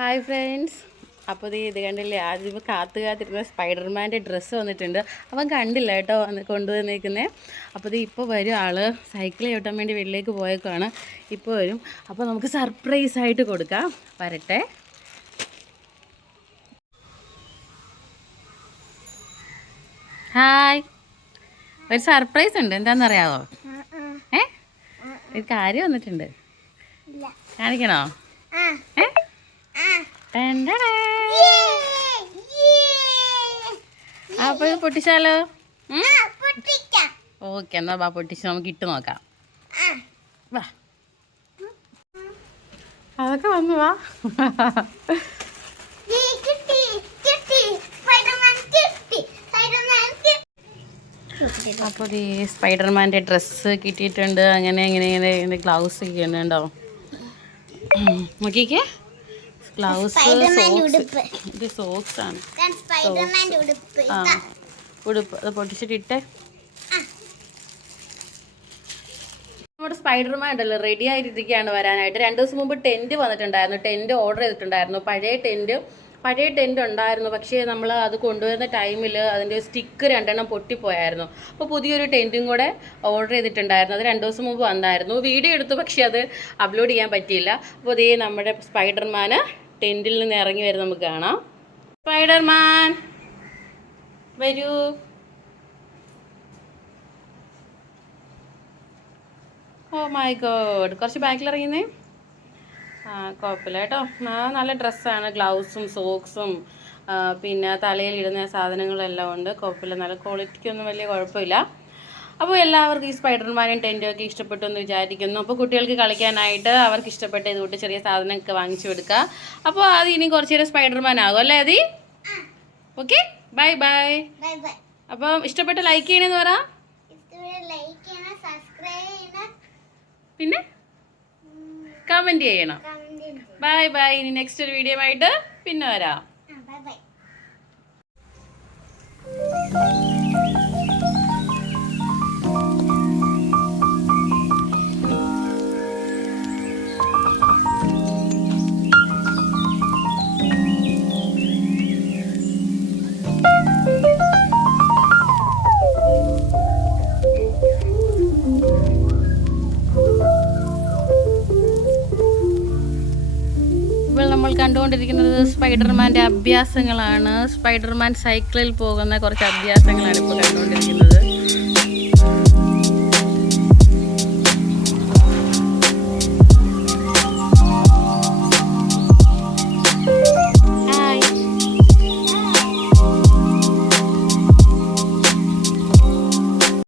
Hi friends. അപ്പോൾ ഇത് കണ്ടില്ലേ, ആദ്യം കാത്തിരുന്ന സ്പൈഡർമാൻ്റെ ഡ്രസ്സ് വന്നിട്ടുണ്ട്. അവൻ കണ്ടില്ല കേട്ടോ കൊണ്ടുവന്നേക്കുന്നത്. അപ്പോൾ ഇപ്പോൾ വരും ആൾ. സൈക്കിൾ ചവിട്ടാൻ വേണ്ടി വീട്ടിലേക്ക് പോയേക്കാണ്. ഇപ്പോൾ വരും. അപ്പോൾ നമുക്ക് സർപ്രൈസായിട്ട് കൊടുക്കാം. വരട്ടെ. ഹായ്. ഒരു സർപ്രൈസ് ഉണ്ട്. എന്താണെന്നറിയാമോ? ഒരു കാര്യം വന്നിട്ടുണ്ട്. കാണിക്കണോ? അപ്പൊ ഇത് പൊട്ടിച്ചാലോ? ഓക്കെ, എന്നാ ബാ പൊട്ടിച്ച് നമുക്ക് ഇട്ട് നോക്കാം. വാ, അതൊക്കെ വന്നു വാ. അപ്പോൾ ഈ സ്പൈഡർമാൻ്റെ ഡ്രസ്സ് കിട്ടിയിട്ടുണ്ട്. അങ്ങനെ ഇങ്ങനെ ഗ്ലൗസ് ഒക്കെ ഉണ്ടോ? നോക്കിക്കേ, ഗ്ലൗസ്, ഇത് സോക്സ് ആണ്. ഉടുപ്പ് അത് പൊട്ടിച്ചിട്ടിട്ടേ. നമ്മുടെ സ്പൈഡർമാൻ ഉണ്ടല്ലോ റെഡി ആയിട്ടിരിക്കുകയാണ് വരാനായിട്ട്. 2 ദിവസം മുമ്പ് ടെൻറ്റ് വന്നിട്ടുണ്ടായിരുന്നു. ടെൻറ്റ് ഓർഡർ ചെയ്തിട്ടുണ്ടായിരുന്നു. പഴയ ടെൻറ്റ് ഉണ്ടായിരുന്നു. പക്ഷേ നമ്മൾ അത് കൊണ്ടുവരുന്ന ടൈമിൽ അതിൻ്റെ സ്റ്റിക്ക് 2 പൊട്ടിപ്പോയായിരുന്നു. അപ്പോൾ പുതിയൊരു ടെൻറ്റും കൂടെ ഓർഡർ ചെയ്തിട്ടുണ്ടായിരുന്നു. അത് 2 ദിവസം മുമ്പ് വന്നായിരുന്നു. വീഡിയോ എടുത്തു, പക്ഷേ അത് അപ്ലോഡ് ചെയ്യാൻ പറ്റിയില്ല. അപ്പോൾ ഇതേ നമ്മുടെ സ്പൈഡർമാൻ ടെൻറ്റിൽ നിന്ന് ഇറങ്ങി വരും. നമുക്ക് കാണാം. സ്പൈഡർമാൻ വരൂ. ഓ മൈ ഗോഡ്, കുറച്ച് ബാക്കിൽ ഇറങ്ങിന്നേ. കുഴപ്പമില്ല കേട്ടോ. നല്ല ഡ്രസ്സാണ്. ഗ്ലൗസും സോക്സും പിന്നെ തലയിലിടുന്ന സാധനങ്ങളെല്ലാം ഉണ്ട്. കുഴപ്പമില്ല, നല്ല ക്വാളിറ്റിക്കൊന്നും വലിയ കുഴപ്പമില്ല. അപ്പോൾ എല്ലാവർക്കും ഈ സ്പൈഡർമാനും ടെൻറ്റും ഒക്കെ ഇഷ്ടപ്പെട്ടു എന്ന് വിചാരിക്കുന്നു. അപ്പോൾ കുട്ടികൾക്ക് കളിക്കാനായിട്ട് അവർക്ക് ഇഷ്ടപ്പെട്ട ഇതുകൊണ്ട് ചെറിയ സാധനമൊക്കെ വാങ്ങിച്ചു കൊടുക്കുക. അപ്പോൾ അത് ഇനി കുറച്ച് നേരം സ്പൈഡർമാൻ ആകും അല്ലേ അതി? Okay, bye bye. അപ്പോൾ ഇഷ്ടപ്പെട്ട ലൈക്ക് ചെയ്യണമെന്ന് പറ. പിന്നെ കമൻറ്റ് ചെയ്യണം. Bye bye. ഇനി നെക്സ്റ്റ് ഒരു വീഡിയോ ആയിട്ട് പിന്നെ വരാം. നമ്മൾ കണ്ടുകൊണ്ടിരിക്കുന്നത് സ്പൈഡർമാൻ്റെ അഭ്യാസങ്ങളാണ്. സ്പൈഡർമാൻ സൈക്കിളിൽ പോകുന്ന കുറച്ച് അഭ്യാസങ്ങളാണ് ഇപ്പോൾ കണ്ടുകൊണ്ടിരിക്കുന്നത്.